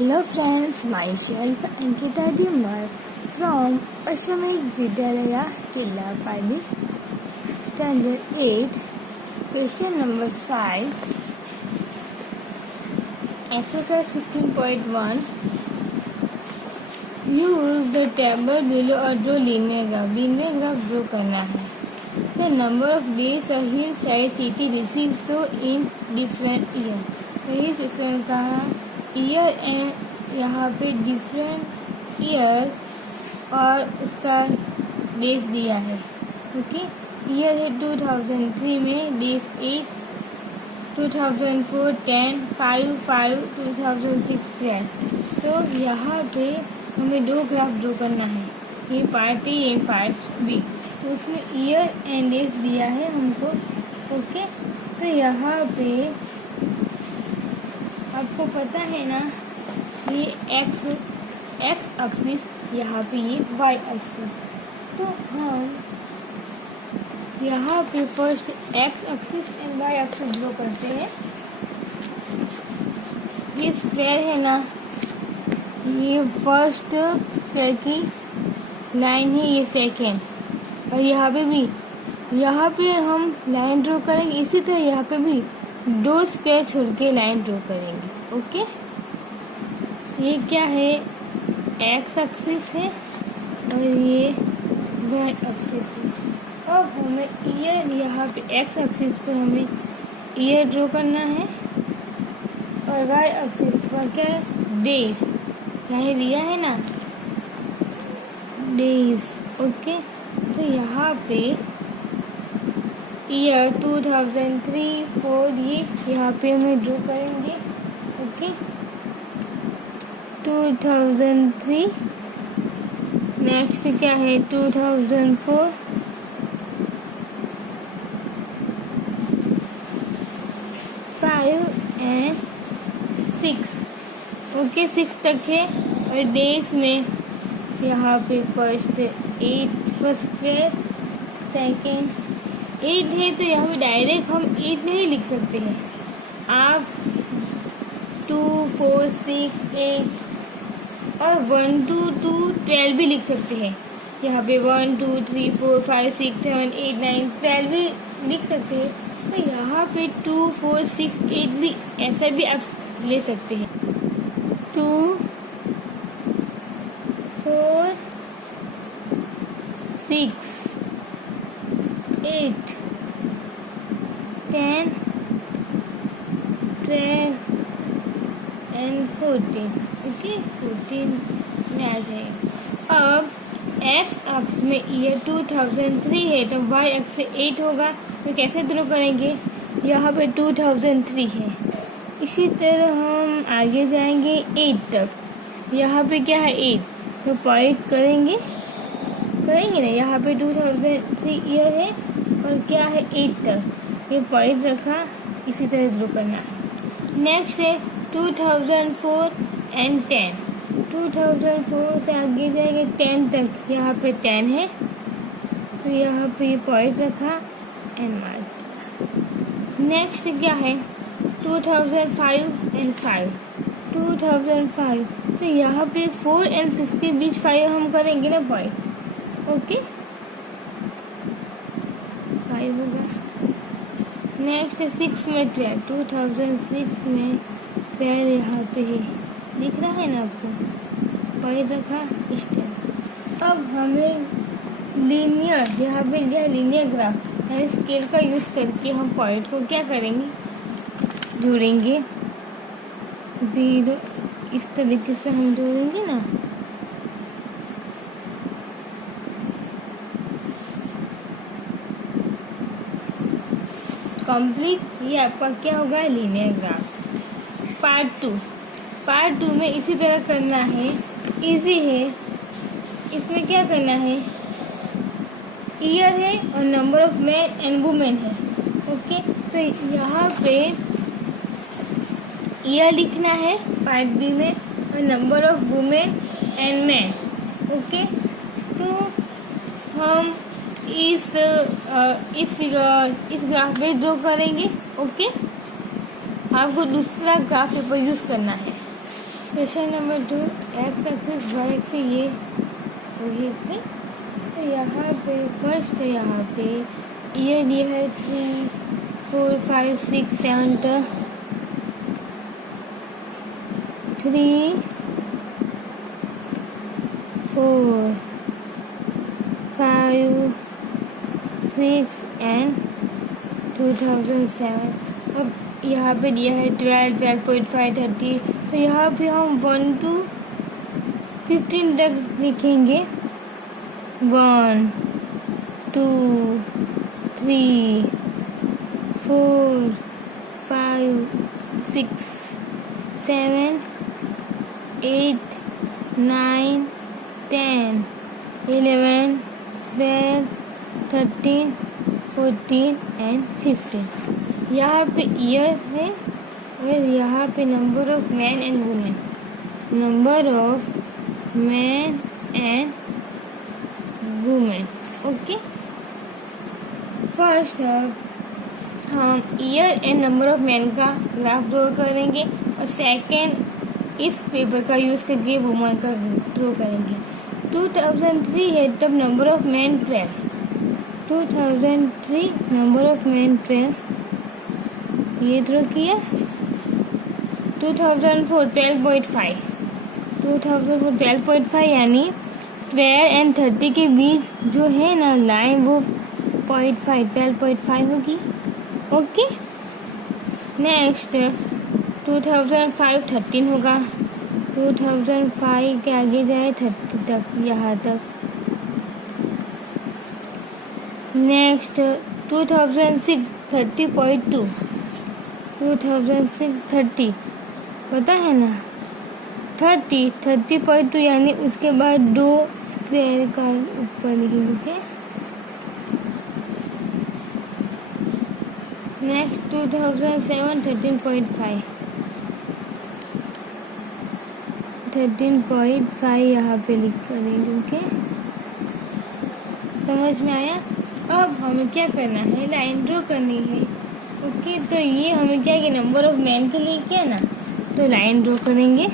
Hello friends, myself Ankita Dimar from Ashwamedh Vidyalaya, Killapadi, Standard 8, question number 5, exercise 15.1. Use the table below or draw linear graph. Linear graph draw करना है. The number of days a hillside city receives so in different year. वही section का year and यहाँ पे different year और उसका days दिया है. ओके, ईयर है 2003 में डेज 8, 2004 10, 5 2006 12. तो यहाँ पे हमें दो ग्राफ ड्रॉ करना है, ये पार्ट ए ये पार्ट बी. तो उसमें ईयर एंड डेज दिया है हमको. ओके, तो यहाँ पे आपको पता है ना, ये एक्स एक्सिस, यहाँ पे ये वाई एक्सिस. तो हम यहाँ पे first X axis and Y axis draw करते हैं. ये स्क्वायर है ना, ये फर्स्ट स्क्वायर की लाइन है, ये सेकेंड. और यहाँ पे भी, यहाँ पे हम लाइन ड्रॉ करेंगे. इसी तरह यहाँ पे भी दो स्क्वायर छोड़ के लाइन ड्रॉ करेंगे. ओके, ये क्या है, एक्स एक्सिस है और ये वाई एक्सिस है. अब हमें ईयर, यहाँ पे एक्स एक्सिस पर हमें ईयर ड्रॉ करना है और वाई एक्सिस पर क्या है, डेज. यहाँ दिया है ना, डेज. ओके, तो यहाँ पे ईयर 2003 4 ये यहाँ पे हमें ड्रॉ करेंगे. ओके, 2003. नेक्स्ट क्या है, 2004, 5 एंड 6. ओके, 6 तक है. और डेज में यहाँ पे फर्स्ट 8 फर्स्ट स्क्वायर, सेकेंड 8 है. तो यहाँ पे डायरेक्ट हम 8 नहीं लिख सकते हैं. आप 2 4 6 8 और 1 2 2 12 भी लिख सकते हैं. यहाँ पे 1 2 3 4 5 6 7 8 9 12 भी लिख सकते हैं. तो यहाँ पे 2 4 6 8 भी ऐसा भी आप ले सकते हैं. 2 4 6 8 10 12 एंड 14. ओके, 14 में आ जाएगा. अब एक्स अक्ष में ईयर 2003 है तो वाई अक्ष से 8 होगा. तो कैसे ड्रॉ करेंगे, यहाँ पे 2003 है. इसी तरह हम आगे जाएंगे 8 तक. यहाँ पे क्या है, 8. तो पॉइंट करेंगे ना, यहाँ पे 2003 ईयर है और क्या है 8 तक. ये पॉइंट रखा, इसी तरह ड्रॉ करना है. नेक्स्ट है 2004 एंड 10. 2004 से आगे जाएंगे 10 तक. यहाँ पे 10 है तो यहाँ पे पॉइंट रखा एंड मार्क. नेक्स्ट क्या है, 2005 एंड 5. 2005 तो यहाँ पे 4 एंड 6 के बीच 5 हम करेंगे ना पॉइंट. ओके, 5 होगा. नेक्स्ट 6 में 12. 2006 में 12 यहाँ पे है, दिख रहा है ना आपको, पॉइंट रखा इस तरह. अब हमें लीनियर, यहाँ पे लिया लीनियर ग्राफ, यानी स्केल का यूज करके हम पॉइंट को क्या करेंगे, जोड़ेंगे. 0 इस तरीके से हम जोड़ेंगे ना. कंप्लीट. ये आपका क्या होगा, लीनियर ग्राफ. पार्ट टू में इसी तरह करना है, इजी है. इसमें क्या करना है, ईयर है और number of man and women है. ओके, तो यहाँ पे ईयर लिखना है पार्ट बी में और number of women and man. Okay, तो हम इस ग्राफ में ड्रॉ करेंगे. ओके, आपको दूसरा ग्राफ पेपर यूज करना है. Question number 2, X axis Y axis ये वही थे। तो यहाँ पे फर्स्ट यहाँ पे ईयर दिया है 3, 4, 5, 6, 7 तक। 3, 4, 5, 6 एंड 2007। अब यहाँ पे दिया है 12, 12.5, 30। तो यहाँ पे हम 1 to 15 तक लिखेंगे। 1, 2, 3, 4, 5, 6, 7, 8, 9, 10, 11, 12, 13, 14 एंड 15। यहाँ पे ईयर है और यहाँ पे number of man and women. Number of man and women. Okay, first हम year and number of man का ग्राफ ड्रॉ करेंगे और सेकेंड इस पेपर का यूज़ करके वुमेन का ड्रॉ करेंगे। 2003 है तब number of man 12। 2003 number of man 12 ये ड्रॉ किया। 2004 12.5। 2004 12.5 यानी 12 एंड 30 के बीच जो है ना लाइन वो 12.5 होगी। ओके, नेक्स्ट 2005 13 होगा। 2005 के आगे जाए 30 तक, यहाँ तक। नेक्स्ट 2006 30.2। 2006 30 पता है ना 30.2 यानी उसके बाद 2 स्क्वायर का ऊपर लिखेंगे। नेक्स्ट 2007 13.5। 13.5 यहाँ पे लिख करेंगे। ओके, समझ में आया। अब हमें क्या करना है, लाइन ड्रॉ करनी है। ओके, तो ये हमें क्या कि नंबर ऑफ मैन के लिए क्या ना, तो लाइन ड्रॉ करेंगे।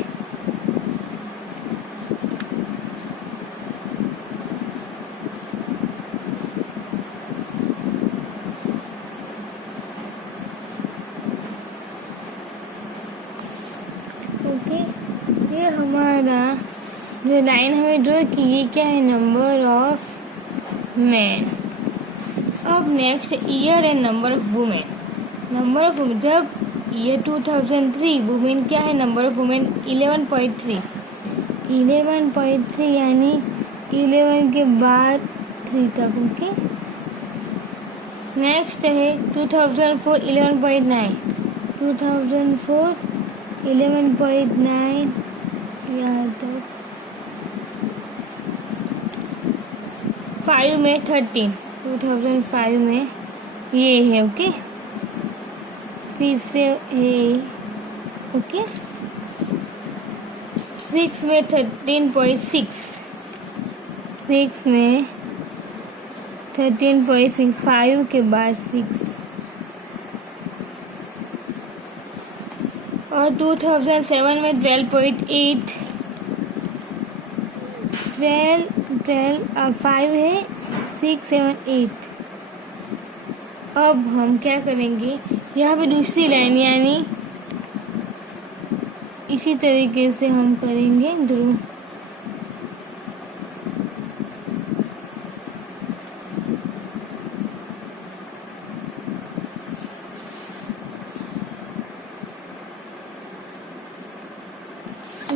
ओके, ये हमारा जो लाइन हमें ड्रॉ की ये क्या है, नंबर ऑफ मैन। अब next year and number of women. Number of women जब ईयर 2003 वुमेन क्या है, नंबर ऑफ वुमेन 11.3। 11.3 यानी 11 के बाद 3 तक। ओके, नेक्स्ट है 2004 11.9। 2004 11.9 यहाँ तक। 5 में 13। 2005 में ये है। ओके, फिर से है। ओके, 6 में 13.6। 6 में 13.6, 5 के बाद 6। और 2007 में 12.8। 12 अब 5 है, 6, 7, 8। अब हम क्या करेंगे, यहाँ पे दूसरी लाइन यानी इसी तरीके से हम करेंगे ध्रुव।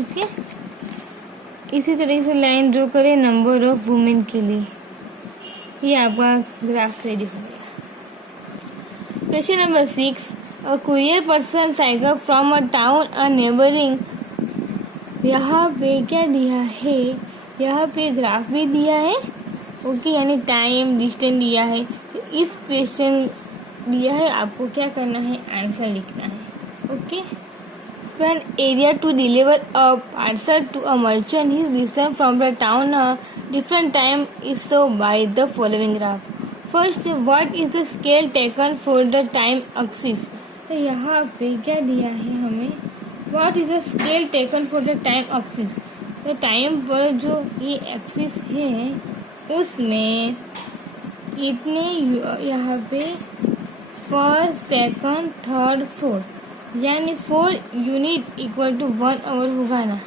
ओके, इसी तरीके से लाइन ड्रॉ करें नंबर ऑफ वुमेन के लिए। ये आपका ग्राफ रेडी हो गया। Question number 6, a courier person cycle from a town a neighbouring. यहाँ पे क्या दिया है, यहाँ पे ग्राफ भी दिया है। ओके, यानी टाइम डिस्टेंस दिया है। तो इस क्वेश्चन दिया है, आपको क्या करना है, आंसर लिखना है। Okay, when area to deliver a parcel to a merchant, his distance from the town a different time is so by the following graph. First, what is the scale taken for the time axis? तो यहाँ पे क्या दिया है हमें, what is the scale taken for the time axis. तो time पर जो ये एक्सिस है उसमें इतने यहाँ पे फर्स्ट सेकंड थर्ड फोर्थ यानी 4 यूनिट इक्वल टू 1 आवर होगा ना।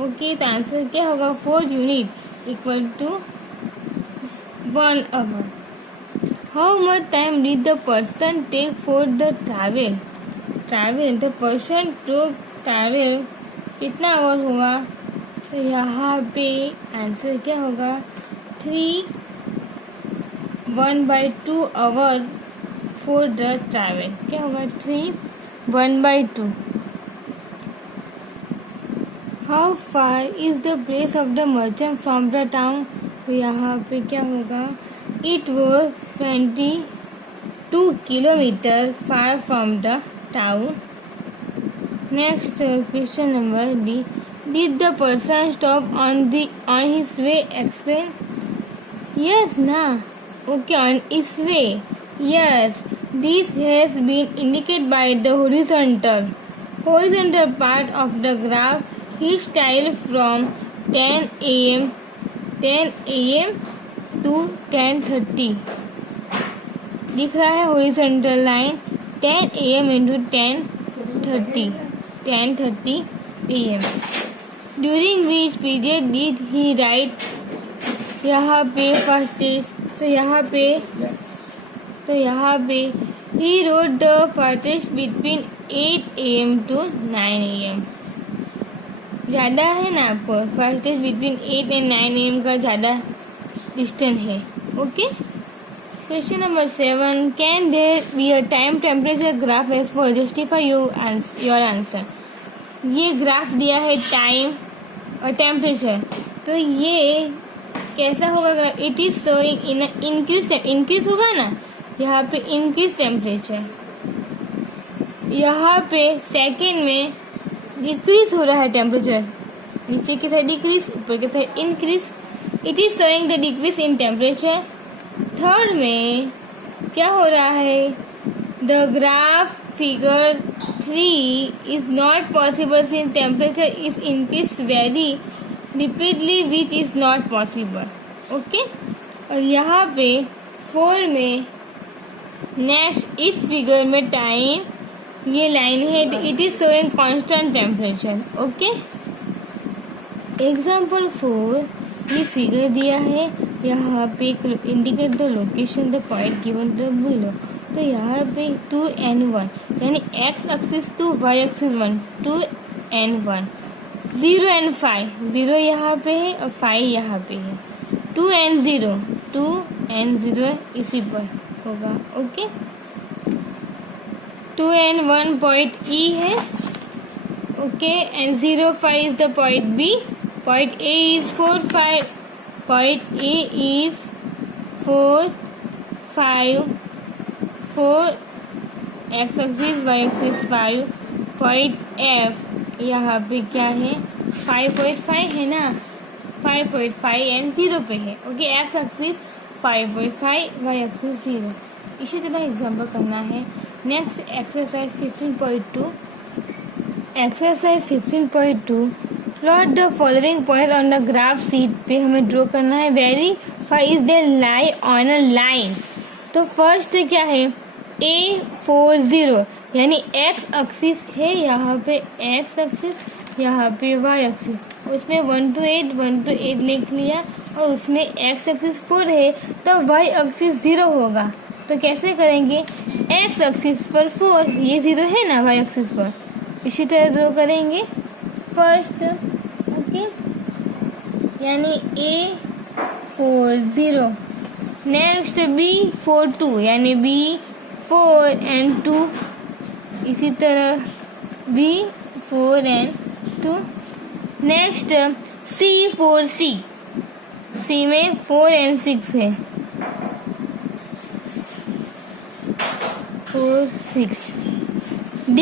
ओके, तो आंसर क्या होगा? 4 unit equal to 1 hour. How much time did the person take for the travel. The person to travel कितना आवर हुआ? तो यहाँ पे आंसर क्या होगा? 1/2 आवर फॉर द ट्रैवल। क्या होगा? 1/2। How far is the place of the merchant from the town. तो यहाँ पे क्या होगा? It was 22 kilometre far from the town. Next question number d. Did the person stop on his way explain. Yes ना। Okay, on his way. Yes, this has been indicated by the horizontal part of the graph. His style from 10 a.m. to 10:30 दिख रहा है horizontal line 10 a.m. into 10:30 a.m. During which period did he write। यहाँ पे fastest, तो यहाँ पे he wrote the fastest between 8 a.m. to 9 a.m. ज़्यादा है ना आपको, fastest between 8 and 9 a.m. का ज़्यादा डिस्टेंस है। Okay, question number 7। Can there be a time temperature graph as for justify your answer. ये ग्राफ दिया है टाइम और टेम्परेचर, तो ये कैसा होगा? It is showing in increase होगा ना, यहाँ पे इंक्रीज टेम्परेचर, यहाँ पे सेकेंड में डिक्रीज हो रहा है टेम्परेचर, नीचे की साइड डिक्रीज, ऊपर की side increase. It is showing the decrease in temperature. Third में क्या हो रहा है? The graph figure 3 is not possible since temperature is increase very repeatedly which is not possible. Okay, और यहाँ पे 4 में नेक्स्ट इस फिगर में टाइम ये लाइन है, तो it is showing constant temperature. Okay, example 4 ये फिगर दिया है, यहाँ पे indicate the location the point given the below. तो यहाँ पे 2 and 1 यानी x axis 2 y axis 1, 2 and 1, 0 and 5, 0 यहाँ पे है और 5 यहाँ पे है, 2 and 0, 2 and 0 इसी पर होगा। ओके, 2 and 1 पॉइंट E है। Okay, and 0 5 is the point B, point A is 4 5, point A is 4 5, 4 x axis y axis 5, point F यहाँ पे क्या है? 5.5 है ना, 5.5 and 0 पे है। Okay, x axis 5.5, y axis 0। इसी तरह एग्जाम्पल करना है। Next exercise 15.2। Exercise 15.2 plot the following point on the graph sheet पे हमें ड्रॉ करना है। Verify is they lie on a line. तो फर्स्ट क्या है? A40 यानी x एक्सिस है, यहाँ पे x एक्सिस, यहाँ पे y एक्सिस, उसमें 1 to 8 लिख लिया, और उसमें x एक्सिस 4 है तो y एक्सिस 0 होगा। तो कैसे करेंगे? x एक्सिस पर 4, ये 0 है ना y एक्सिस पर, इसी तरह ड्रॉ करेंगे फर्स्ट। ओके, यानी A40। नेक्स्ट B42 यानी B4 and 2, इसी तरह B4 and 2। Next C4C, C में 4 and 6 है, 4 6। D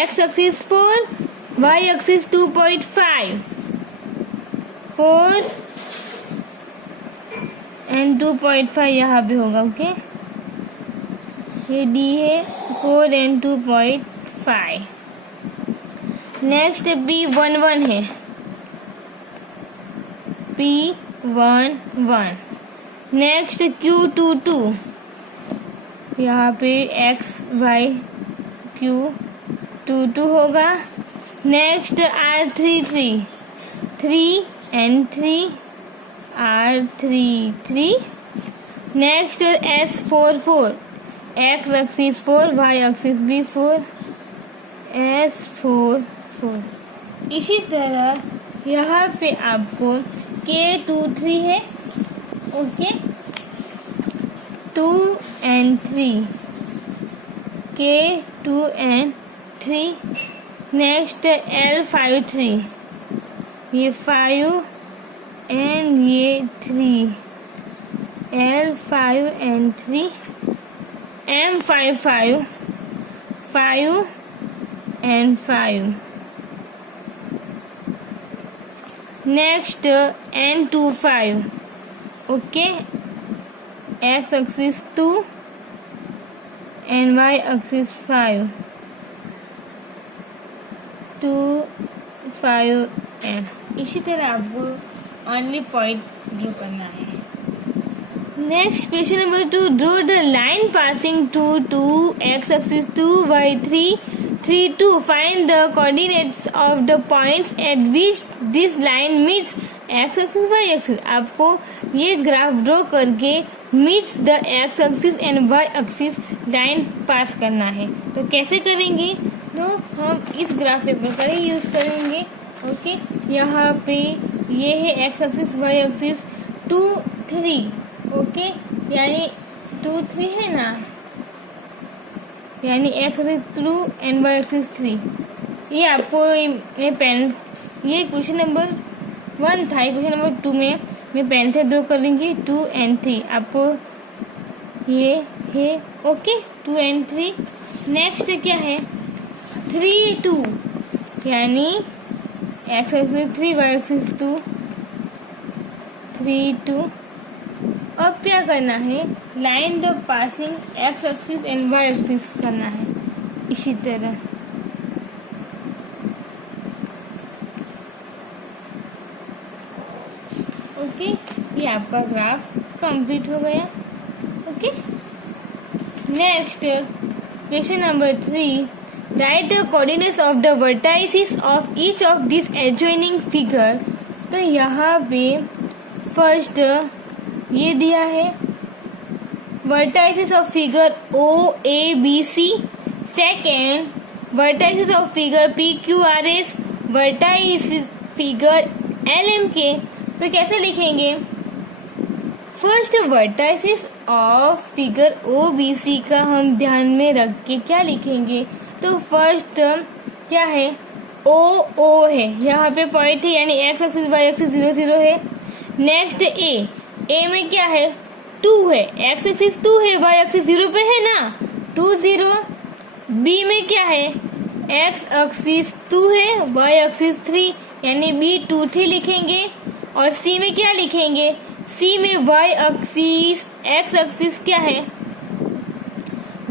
x axis 4, y axis 2.5, 4 and 2.5 यहाँ पे होगा। ओके, ये D है, 4 and 2.5। नेक्स्ट B11 है, P11। नेक्स्ट Q22, यहाँ पे X Y Q22 होगा। Next R33, 3 and 3 R33। Next S44, X axis 4 Y axis भी 4 S44। इसी तरह यहाँ पे आपको K23 है, okay, 2 and 3 K2 and 3। Next L53, ये 5 and ये 3 L5 and 3। M55, 5 and 5। Next N25, okay, X axis 2 and Y axis 5, 2 5 M। इसी तरह आपको ओनली पॉइंट ड्रॉ करना है। Next question number 2, draw the line passing to 2 X axis 2 Y 3 3 2। Find the coordinates of the points at which this line meets X axis Y axis. आपको ये graph draw करके meets the X axis and Y axis line pass करना है। तो कैसे करेंगे? तो हम इस ग्राफ पेपर का ही यूज करेंगे, ओके। यहाँ पे ये है X axis Y axis 2 3, okay, यानी 2 3 है ना, यानी X axis 2 and Y axis 3। ये आपको ये पेन, ये क्वेश्चन नंबर 1 था, क्वेश्चन नंबर 2 में मैं पेन से ड्रॉ करूँगी 2 and 3। आपको ये है, ओके, 2 and 3। नेक्स्ट क्या है 3 2, यानी X एक्सिस 3 Y एक्सिस 2 3 2। अब क्या करना है, लाइन जब passing X axis and Y axis करना है इसी तरह। ओके, ये आपका ग्राफ कंप्लीट हो गया, okay. Next question number 3, right the coordinates of the vertices of each of this adjoining figure. तो यहाँ पे फर्स्ट ये दिया है vertices of figure OABC। Second vertices of figure PQRS, vertices figure LMK। तो कैसे लिखेंगे? First vertices of figure OBC का हम ध्यान में रख के क्या लिखेंगे? तो फर्स्ट क्या है, O है, यहाँ पे पॉइंट है, यानी X एक्सिस Y एक्सिस 0 0 है। नेक्स्ट A में क्या है 2 है, X एक्सिस 2 है, Y एक्सिस 0 पे है ना, 2 0। B में क्या है X एक्सिस 2 है, Y एक्सिस 3, यानी B 2 3 लिखेंगे। और C में क्या लिखेंगे, C में Y एक्सिस X एक्सिस क्या है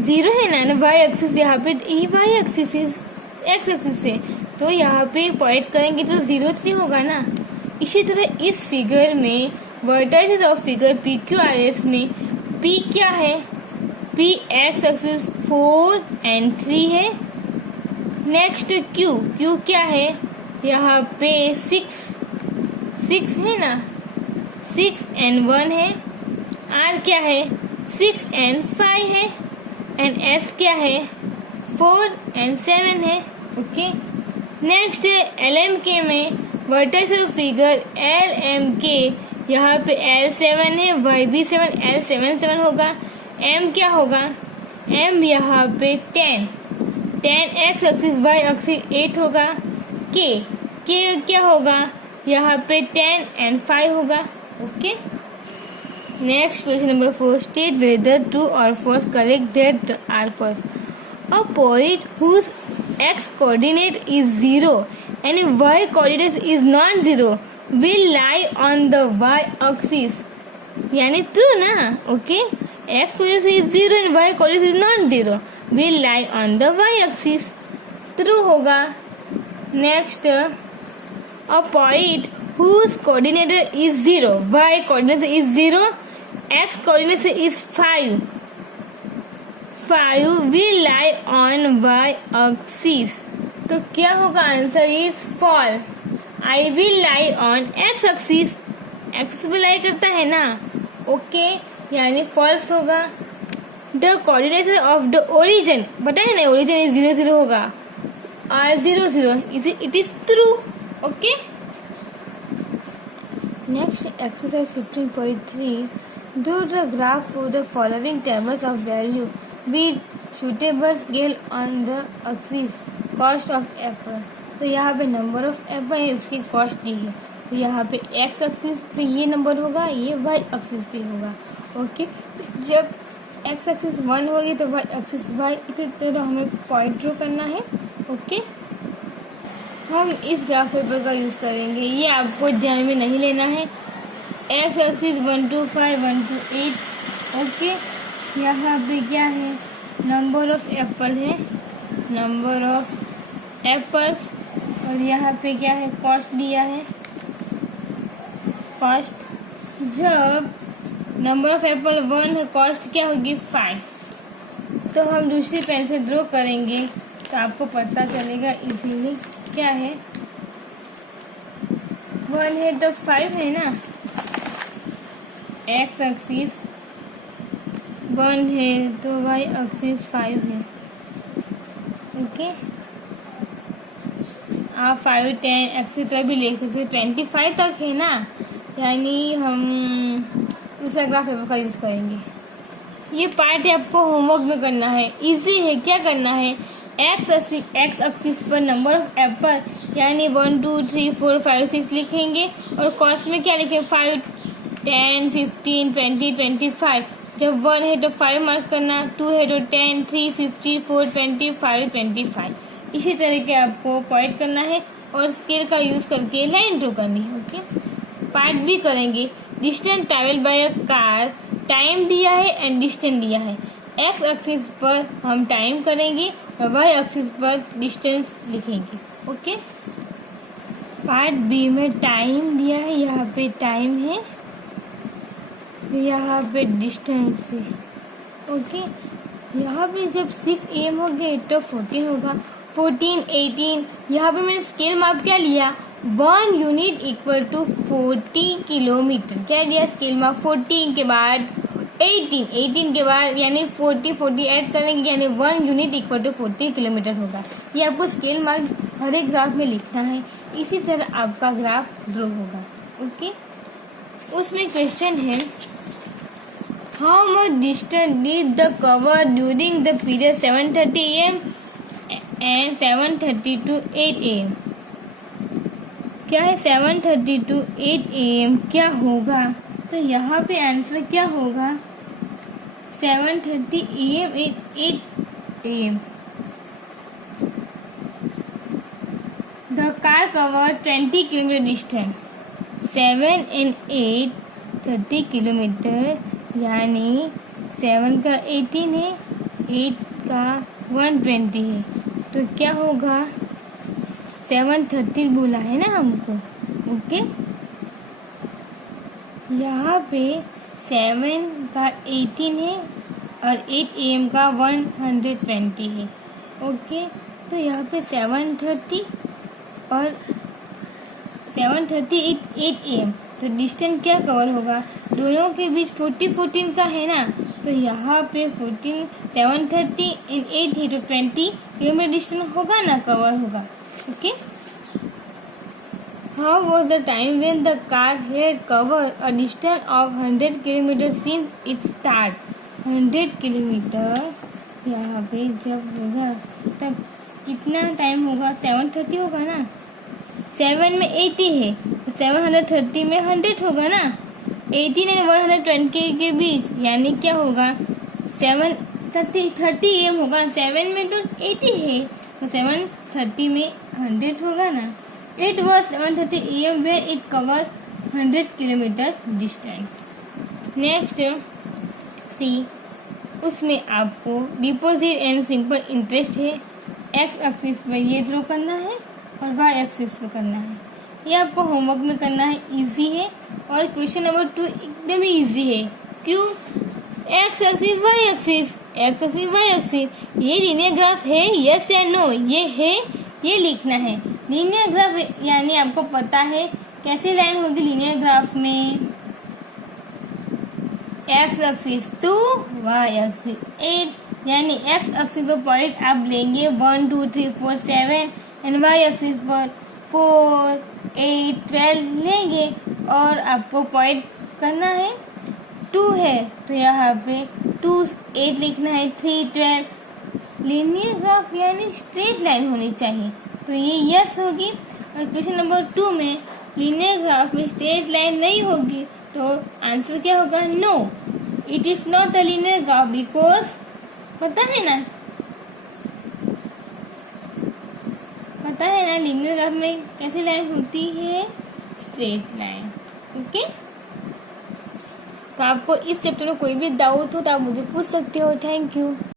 0 है ना, Y एक्सिस यहाँ पे Y एक्सिस X एक्सिस से, तो यहाँ पे पॉइंट करेंगे तो 0 3 होगा ना। इसी तरह इस फिगर में वर्टाइसिस ऑफ फिगर PQRS में P क्या है, P X एक्सिस 4 and 3 है। नेक्स्ट Q क्या है, यहाँ पे 6 है ना, 6 and 1 है। R क्या है 6 and 5 है। एंड S क्या है 4 and 7 है, ओके। नेक्स्ट LMK में वर्टाइसिस ऑफ फिगर LMK, यहाँ पे L7 है, Y भी 7, L7 7 होगा। M क्या होगा, M यहाँ पे 10 X एक्सिस Y एक्सिस 8 होगा। K क्या होगा, यहाँ पे 10 and 5 होगा, okay. Next question number 4, state whether true और false, correct that are false. A point whose X coordinate is 0 and Y coordinate is non-zero will lie on the Y axis, यानी true ना, okay. X coordinate is 0 and Y coordinate is non-zero will lie on the Y axis, true होगा। Next, a point whose coordinate is 0, y coordinate is 0, x coordinate is 5 will lie on y axis. तो क्या होगा? Answer is fall. I will lie on x axis. x भी लाई करता है ना, okay, यानी false होगा. The coordinate of the origin, बताए ना, ओरिजिन इज 0 0 होगा, और 0 0 it is true. Okay. Next exercise 15.3. Draw the graph for the following tables of value with suitable scale on the axis. Cost of apple. तो यहाँ पे number of Apple है, इसकी cost दी है. तो यहाँ पे एक्स एक्सिस पे ये नंबर होगा, ये वाई एक्सिस पे होगा. ओके. जब एक्स एक्सिस 1 होगी तो वाई एक्सिस वाई, इसी तरह हमें पॉइंट ड्रॉ करना है. ओके. हम इस ग्राफ पेपर का यूज़ करेंगे, ये आपको ध्यान में नहीं लेना है. X axis 1 to 5 1 to 8. Okay. यहाँ पे क्या है? नंबर ऑफ एप्पल है, नंबर ऑफ एप्पल्स. और यहाँ पे क्या है? कॉस्ट दिया है, कॉस्ट. जब नंबर ऑफ एप्पल 1 है, कॉस्ट क्या होगी? 5. तो हम दूसरी पेन से ड्रॉ करेंगे तो आपको पता चलेगा इजीली. क्या है? 1 है तो 5 है ना, एक्स एक्सिस 1 है तो वाई एक्सिस 5 है. ओके. आप 5 10 एक्सेट्रा भी ले सकते, 25 तक है ना, यानी हम दूसरा ग्राफ पेपर का यूज़ करेंगे. ये पार्ट आपको होमवर्क में करना है, इजी है. क्या करना है? एक्स एक्सिस पर नंबर ऑफ एप्पल यानी 1 2 3 4 5 6 लिखेंगे, और कॉस्ट में क्या लिखेंगे? 5 10 15 20 25. जब 1 है तो 5 मार्क करना, 2 है तो 10 3 50 4 25 25. इसी तरीके आपको पॉइंट करना है और स्केल का यूज करके लाइन ड्रॉ करनी है. ओके. पार्ट भी करेंगे. Distance travel by a car, time दिया है एंड डिस्टेंस दिया है. एक्स एक्सिस पर हम टाइम करेंगे और वाई एक्सिस पर डिस्टेंस लिखेंगे. ओके. पार्ट बी में टाइम दिया है, यहाँ पे टाइम है, यहाँ पे डिस्टेंस है. ओके. यहाँ पे जब 6 AM हो गए तो 14 होगा, 14 18. यहाँ पे मैंने स्केल माप क्या लिया? 1 यूनिट इक्वल टू 40 किलोमीटर. क्या लिया? स्केल माप. 14 के बाद 18 के बाद यानी 40 ऐड करेंगे, यानी 1 यूनिट इक्वल टू 40 किलोमीटर होगा. ये आपको स्केल मार्क हर एक ग्राफ में लिखना है. इसी तरह आपका ग्राफ ड्रॉ होगा. ओके. उसमें क्वेश्चन है, how much distance did the cover during the period 7:30 AM and 7:30 to 8 AM. क्या है? 7:30 to 8 AM क्या होगा? तो यहाँ पे आंसर क्या होगा? 7:30 AM and 8 AM. The car covered 20 kilometer distance. 7 and 8 30 kilometre, यानी 7 का 18 है, 8 का 120 है. तो क्या होगा? 7:30 बोला है ना हमको. ओके. यहाँ पे 7 का 18 है और 8 AM का 120 है. ओके. तो यहाँ पे 7:30 और 7:30 8 AM. तो डिस्टेंस क्या कवर होगा? दोनों के बीच 14 का है ना, तो यहाँ पे 14 7:30 एंड 8 है तो 20 किलोमीटर डिस्टेंस होगा ना, कवर होगा. Okay. How was the time when the car had cover a distance of 100 kilometre since it start. 100 kilometre यहाँ पे जब होगा तब कितना टाइम होगा? 7:30 होगा ना. 7 में 80 है तो 730 में 100 होगा ना. 18 एंड 120 के बीच यानी क्या होगा? 7:30 AM होगा. 7 में तो 80 है तो 7:30 में 100 होगा ना. It was 7:30 AM when it covered 100 kilometre distance. Next c, उसमें आपको डिपॉजिट एंड सिंपल इंटरेस्ट है. एक्स एक्सिस पर ये ड्रॉ करना है और वाई एक्सिस पे करना है। ये आपको होमवर्क में करना है, इजी है। और क्वेश्चन नंबर 2 एकदम ही इजी है। क्यों? X axis Y axis, X axis Y axis, ये लीनियर ग्राफ है, यस या नो? ये है, ये लिखना है। लीनियर ग्राफ यानी आपको पता है कैसी लाइन होगी लीनियर ग्राफ में? एक्स एक्सिस 2, वाई एक्सिस 8, यानी एक्स एक्सिस पर पॉइंट आप लेंगे 1 2 3 4 7 एंड वाई एक्सिस पर 4 8 12 लेंगे। और आपको पॉइंट करना है 2 है तो यहाँ पे 2 8 लिखना है, 3 12। लीनियर ग्राफ यानी स्ट्रेट लाइन होनी चाहिए, तो ये यस होगी। और क्वेश्चन नंबर 2 में लीनियर ग्राफ में स्ट्रेट लाइन नहीं होगी तो आंसर क्या होगा? No, it is not a linear graph because पता है ना, पता है ना लीनियर ग्राफ में कैसी लाइन होती है? Straight line. ओके, तो आपको इस चैप्टर में कोई भी डाउट हो तो आप मुझे पूछ सकते हो। Thank you.